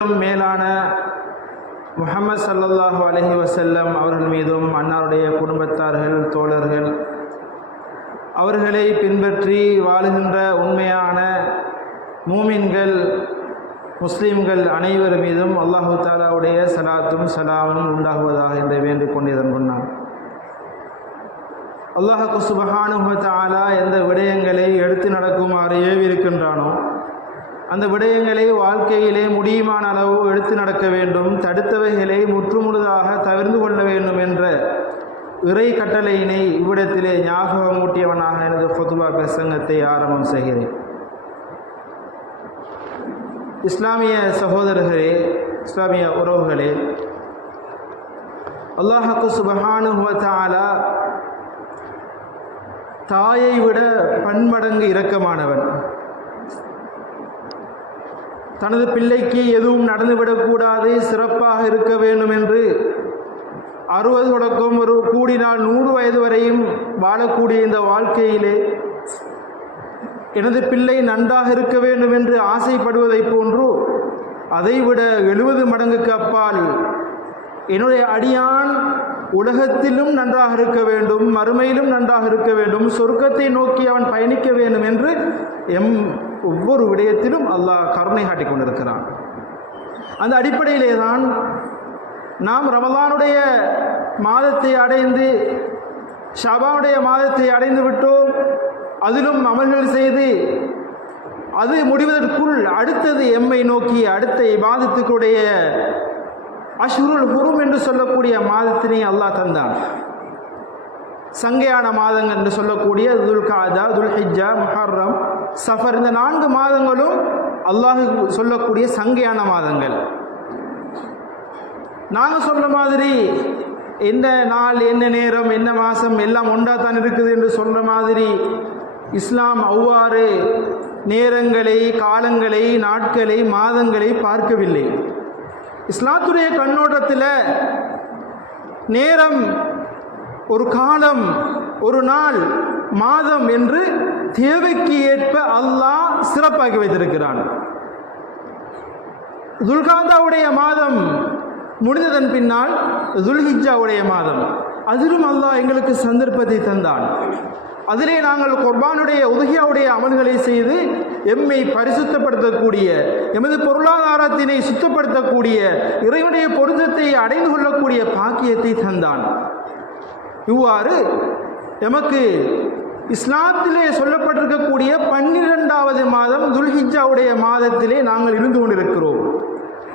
மேலான முஹம்மது ஸல்லல்லாஹு அலைஹி வஸல்லம் அவர்கள் மீதும் அன்னாருடைய குடும்பத்தார்கள் தோழர்கள் அவர்களை பின்பற்றி வாழுகின்ற உண்மையான மூமின்கள் முஸ்லீம்கள் அனைவர் மீதும் அல்லாஹு தஆலாவுடைய ஸலாத்தும் ஸலாமும் உண்டாகுவதாக என்று வேண்டிக் கொண்டிருந்தேன் கொண்டான். அல்லாஹ் சுப்ஹானஹு வ தஆலா எந்த விடயங்களை எடுத்து நடக்குமாறு ஏவிருக்கின்றானோ அந்த விடயங்களை வாழ்க்கையிலே முடியுமான அளவு எடுத்து நடக்க வேண்டும், தடுத்தவைகளை முற்றுமுழுதாக தவிர்த்து கொள்ள வேண்டும் என்ற இறை கட்டளையினை இவ்விடத்திலே ஞாபகமூட்டியவனாக எனது ஃபுத்பா பிரசங்கத்தை ஆரம்பம் செய்கிறேன். இஸ்லாமிய சகோதரர்களே, இஸ்லாமிய உறவுகளே, அல்லாஹ் சுப்ஹானஹு வ தஆலா தாயை விட பன்மடங்கு இரக்கமானவன். தனது பிள்ளைக்கு எதுவும் நடந்துவிடக்கூடாது, சிறப்பாக இருக்க வேண்டும் என்று 60 தொடக்கம் ஒரு கூடினால் 100 வயது வரையும் வாழக்கூடிய இந்த வாழ்க்கையிலே எனது பிள்ளை நன்றாக இருக்க வேண்டும் என்று ஆசைப்படுவதை போன்று அதைவிட 70 மடங்குக்கு அப்பால் என்னுடைய அடியான் உலகத்திலும் நன்றாக இருக்க வேண்டும், மறுமையிலும் நன்றாக இருக்க வேண்டும், சொர்க்கத்தை நோக்கி அவன் பயணிக்க வேண்டும் என்று ஒவ்வொரு விடயத்திலும் அல்லாஹ் கருணை காட்டிக் கொண்டிருக்கிறான். அந்த அடிப்படையிலே தான் நாம் ரமலானுடைய மாதத்தை அடைந்து ஷாபானுடைய மாதத்தை அடைந்து விட்டோம். அதிலும் அமல்கள் செய்து அது முடிவதற்குள் அடுத்தது எம்மை நோக்கி அடுத்த இபாதத்துக்குடைய அஷ்ஹுருல் ஹுரும் என்று சொல்லக்கூடிய மாதத்தினை அல்லாஹ் தந்தான். சங்கையான மாதங்கள் என்று சொல்லக்கூடிய துல்காதா, துல்ஹிஜ்ஜா, முஹர்ரம், சஃபர், இந்த 4 மாதங்களும் அல்லாஹ் சொல்லக்கூடிய சங்கையான மாதங்கள். நாங்கள் சொல்ல மாதிரி என்ன நாள், என்ன நேரம், என்ன மாதம் எல்லாம் ஒன்றாத்தான் இருக்குது என்று சொல்ற மாதிரி இஸ்லாம் அவ்வாறு நேரங்களை, காலங்களை, நாட்களை, மாதங்களை பார்க்கவில்லை. இஸ்லாத்துடைய கண்ணோட்டத்தில் நேரம், ஒரு காலம், ஒரு நாள், மாதம் என்று தேவைக்கு ஏற்ப அல்லாஹ் சிறப்பாக்கி வைத்திருக்கிறான். துல்காதாவுடைய மாதம் முடிந்ததன் பின்னால் துல்ஹிஜ்ஜாவுடைய மாதம், அதிலும் அல்லாஹ் எங்களுக்கு சந்தர்ப்பத்தை தந்தான். அதிலே நாங்கள் குர்பானுடைய உதுஹியாவுடைய அமல்களை செய்து எம்மை பரிசுத்தப்படுத்தக்கூடிய, எமது பொருளாதாரத்தினை சுத்தப்படுத்தக்கூடிய, இறைவனுடைய பொருத்தத்தை அடைந்து கொள்ளக்கூடிய பாக்கியத்தை தந்தான். இவ்வாறு எமக்கு இஸ்லாத்திலே சொல்லப்பட்டிருக்கக்கூடிய 12வது மாதம் துல்ஹிஜ்ஜாவுடைய மாதத்திலே நாங்கள் இருந்து கொண்டிருக்கிறோம்.